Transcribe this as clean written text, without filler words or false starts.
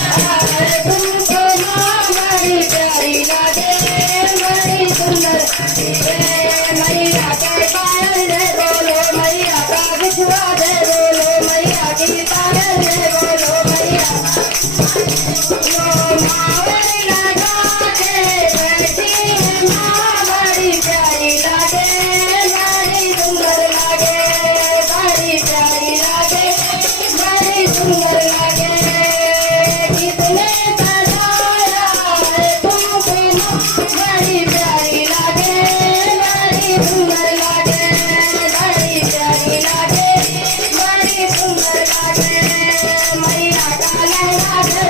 तुमको माँ बड़ी प्यारी लागे बड़ी सुंदर मैया के पायल रे बोलो मैया का बिछुआ दे बोलो मैया की पायल रे बोलो मैया लो मावली लगा के बैठी है माँ बड़ी प्यारी लागे बड़ी सुंदर लागे बड़ी प्यारी लागे बड़ी सुंदर लागे कितने सजाया है तुमको बड़ी प्यारी लागे बड़ी सुंदर लागे बड़ी प्यारी लागे बड़ी सुंदर लागे मैया का लहरा